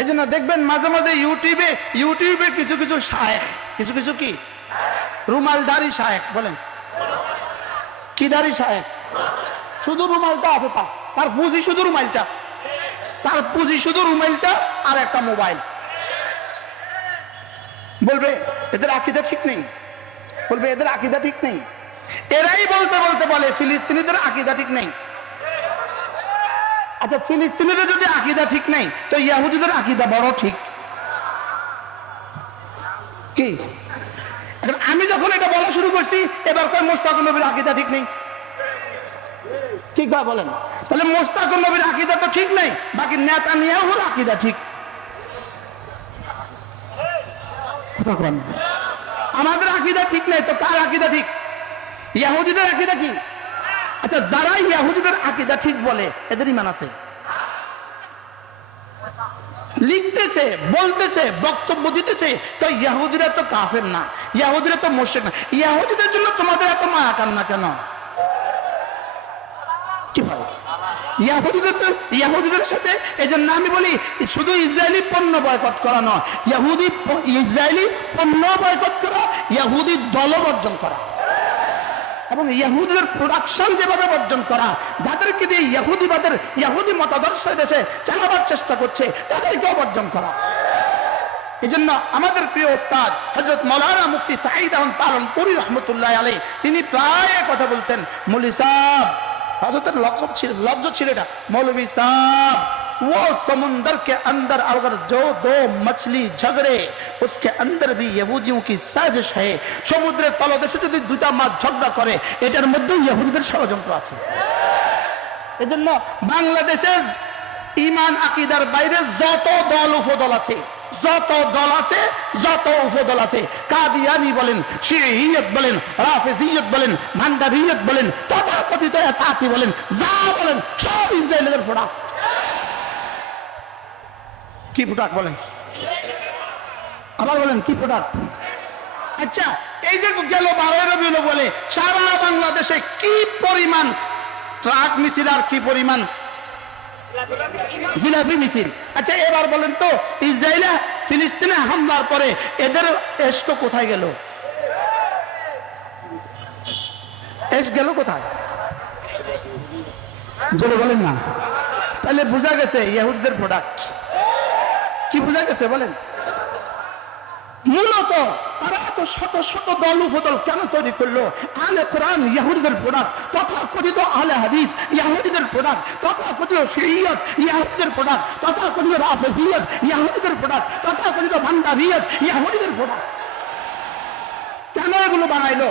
এই জন্য দেখবেন মাঝে মাঝে ইউটিউবে ইউটিউবে কিছু কিছু শায়েখ, কিছু কিছু কি? রুমালদারি শায়েখ, বলেন। কি দাড়ি শায়েখ? শুধু রুমালটা আছে তা তার পুঁজি শুধু রুমালটা। তার পুঁজি শুধু রুমালটা আর একটা মোবাইল। বলবে, এদের আকিদা ঠিক নেই। বলবে, এদের আকিদা ঠিক নেই। এরাই বলতে বলতে বলে, ফিলিস্তিনিদের আকিদা ঠিক নেই। আচ্ছা ফিলিস্তিনিদের যদি আকিদা ঠিক নেই, তো ইয়াহুদিদের আকিদা বড় ঠিক। কি? আমি যখন এটা বলা শুরু করছি, এবার কয় মোস্তাকুর নবীর আকিদা ঠিক নেই? ঠিক বা বলেন। তাহলে মোস্তাকুর নবীর আকিদা তো ঠিক নেই, বাকি নেতা নিয়েও হল আকিদা ঠিক। আমাদের আকিদা ঠিক নেই, তো কার আকিদা ঠিক? ইয়াহুদিদের আকিদা কি? আচ্ছা যারা ইয়াহুদিদের আকিদা ঠিক বলে, এদের ইমান আছে। লিখতেছে, বলতেছে, বক্তব্য দিতেছে, তো ইয়াহুদিরা তো কাফের না, ইয়াহুদিরা তো মোশেক না। ইয়াহুদিদের জন্য তোমাদের এত মায়া কান্না কেন? কি ভাই ইয়াহুদিদের তো ইয়াহুদিদের সাথে, এই জন্য আমি বলি, শুধু ইসরায়েলি পণ্য বয়কট করা নয়, ইয়াহুদি ইসরায়েলি পণ্য বয়কট করা, ইয়াহুদি দল বর্জন করা। এবং ইয়াহুদিদের প্রোডাকশন যেভাবে বর্জন করা, যাদেরকে দিয়ে ইয়াহুদিবাদের, ইয়াহুদি মতাদর্শ দেশে চালাবার চেষ্টা করছে, তাদেরকেও বর্জন করা। এই জন্য আমাদের প্রিয় ওস্তাদ হজরত মৌলানা মুফতি সাঈদ আহমদ পালন পুরী রহমতুল্লাহ আলী তিনি প্রায় কথা বলতেন, মৌলী সাহ হজরতের লকব ছিল লব্জ ছিল এটা মৌলভী সাহ वो समुंदर के अंदर अगर जो दो मछली झगड़े उसके अंदर भी यहूदियों की साजिश है সমুদ্রের তলদেশে যদি দুটা মাছ ঝগড়া করে এটার মধ্যে ইহুদিদের ষড়যন্ত্র আছে এজন্য বাংলাদেশের ইমান আকিদার বাইরে যত দল উপদল আছে যত দল আছে যত উপদল আছে কাদিয়ানি বলেন শিহিয়ত বলেন রাফেজিয়ত বলেন ভান্ডারিয়ত বলেন তথাকথিত এতাতি বলেন যা বলেন সব ইসরায়েলের প্রোডাক্ট কি প্রোডাক্ট বলেন? আবার বলেন, কি প্রোডাক্ট আচ্ছা এই যে গেল বারোই রবিউল বলে সারা বাংলাদেশে কি পরিমাণ ট্রাক মিছিল আর কি পরিমাণ জিলাপি মিছিল আচ্ছা এবার বলেন তো, ইসরায়েলে ফিলিস্তিনে হামলার পরে এদের এসটো কোথায় গেল? এস গেল কোথায়? বলেন না। তাহলে বোঝা গেছে ইহুদিদের প্রোডাক্ট কি বোঝা গেছে বলেন? মূলত তারা তো শত শত দল উপদল কেন তৈরি করল? আলে কোরআন ইয়াহুদিদের প্রোডাক্ট তথা কথিত আলে হাদিস ইয়াহুদিদের প্রোডাক্ট তথা কথিত শরীয়ত ইয়াহুদিদের প্রোডাক্ট তথা কথিত রাফেজিয়ত ইয়াহুদিদের প্রোডাক্ট তথা কথিত ভান্ডারিয়ত ইয়াহুদিদের প্রোডাক্ট কেন এগুলো বানাইলো?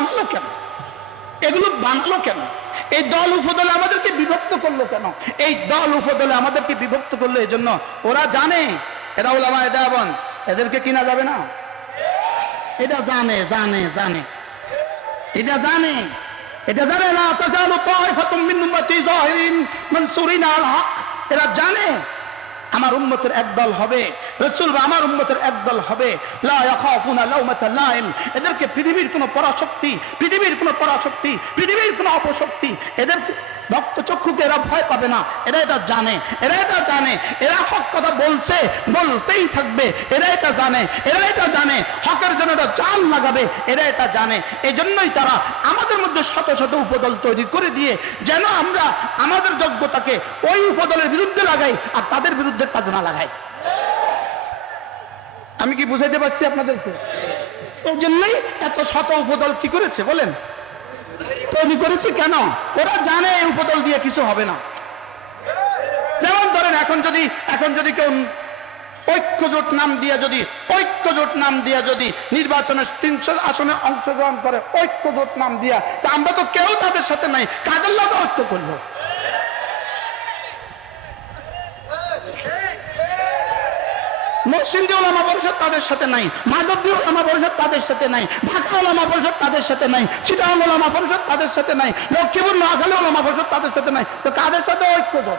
বানালো কেন? এগুলো বানালো কেন? এই দল উপদলে আমাদেরকে বিভক্ত করল কেন? এই দল উপদলে আমাদেরকে বিভক্ত করল এই জন্য ওরা জানে, এরা ওলামা এদাবন এদেরকে কিনা যাবে না? এটা জানে জানে জানে। এটা জানে। এটা জানে না তাজালু তাইফাতুম মিন উম্মতি যাহিরিন মানসুরিন আল হক। এরা জানে, আমার উম্মতের একদল হবে। রসুল আমার উম্মতের একদল হবে। এদেরকে পৃথিবীর কোনো পরাশক্তি, পৃথিবীর কোনো পরাশক্তি, পৃথিবীর কোনো অপশক্তি এদের ভক্ত চক্ষুকে এরা ভয় পাবে না। এরা এটা জানে, এরা এটা জানে, এরা হক কথা বলছে, বলতেই থাকবে। এরা এটা জানে, এরা এটা জানে, হকের জন্য এটা জান লাগাবে। এরা এটা জানে। এই জন্যই তারা আমাদের মধ্যে শত শত উপদল তৈরি করে দিয়ে যেন আমরা আমাদের যোগ্যতাকে ওই উপদলের বিরুদ্ধে লাগাই আর তাদের বিরুদ্ধে কাজ না লাগাই। আমি কি বুঝাইতে পারছি আপনাদেরকে? এই জন্যই এত শত উপদল কি করেছে, বলেন? তৈরি করেছে কেন? ওরা জানে এই উপদল দিয়ে কিছু হবে না। যেমন ধরেন, এখন যদি এখন যদি কেউ ঐক্যজোট নাম দিয়ে যদি, ঐক্যজোট নাম দিয়া যদি নির্বাচনের তিনশো আসনে অংশগ্রহণ করে, ঐক্যজোট নাম দিয়া, তা আমরা তো কেউ তাদের সাথে নাই। কাদের লাগে ঐক্য করল মসিন্দি ওলামা পরিষদ তাদের সাথে নাই, মাধবদী ওলামা পরিষদ তাদের সাথে নাই, ঢাকা ওলামা পরিষদ তাদের সাথে নাই চিটাং ওলামা পরিষদ তাদের সাথে নাই, লক্ষ্মীপুর, নোয়াখালী ওলামা পরিষদ তাদের সাথে নাই। তো কাদের সাথে ঐক্য তো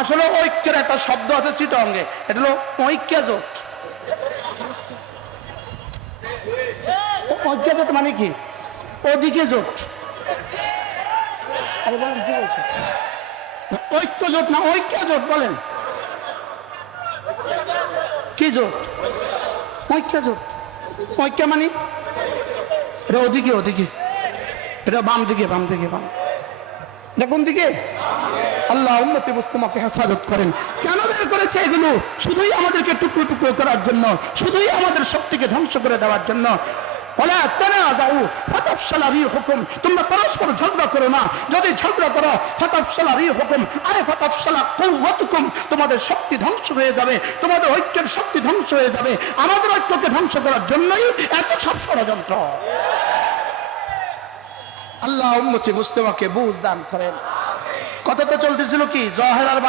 আসলে ঐক্যের একটা শব্দ আছে চিটঙ্গে এটা হলো ঐক্য জোট ঐক্য জোট মানে কি? ওদিকে জোট কি ঐক্য জোট না ঐক্য জোট বলেন? কি জোট ঐক্য জোট ঐক্য মানে? এটা ওদিকে ওদিকে। এটা বাম দিকে বাম দিকে, বাম। এটা কোন দিকে? আল্লাহ উন্নতি মুস্তমাকে হেফাজত করেন। কেন বের করেছে এগুলো? শুধুই আমাদেরকে টুকরো টুকরো করার জন্য, শুধুই আমাদের শক্তিকে ধ্বংস করে দেওয়ার জন্য। ফাতাফশালা রিহুকুম তোমরা পরস্পর ঝগড়া করো না। যদি ঝগড়া করো ফাতাফশালা রিহুকুম আরে কুওয়াতুকুম। তোমাদের শক্তি ধ্বংস হয়ে যাবে। তোমাদের ঐক্যের শক্তি ধ্বংস হয়ে যাবে। আমাদের ঐক্যকে ধ্বংস করার জন্যই এত সব ষড়যন্ত্র। আল্লাহ উম্মতি মুস্তমাকে বুঝ দান করেন। কথা তো চলতেছিল কি? জহের আর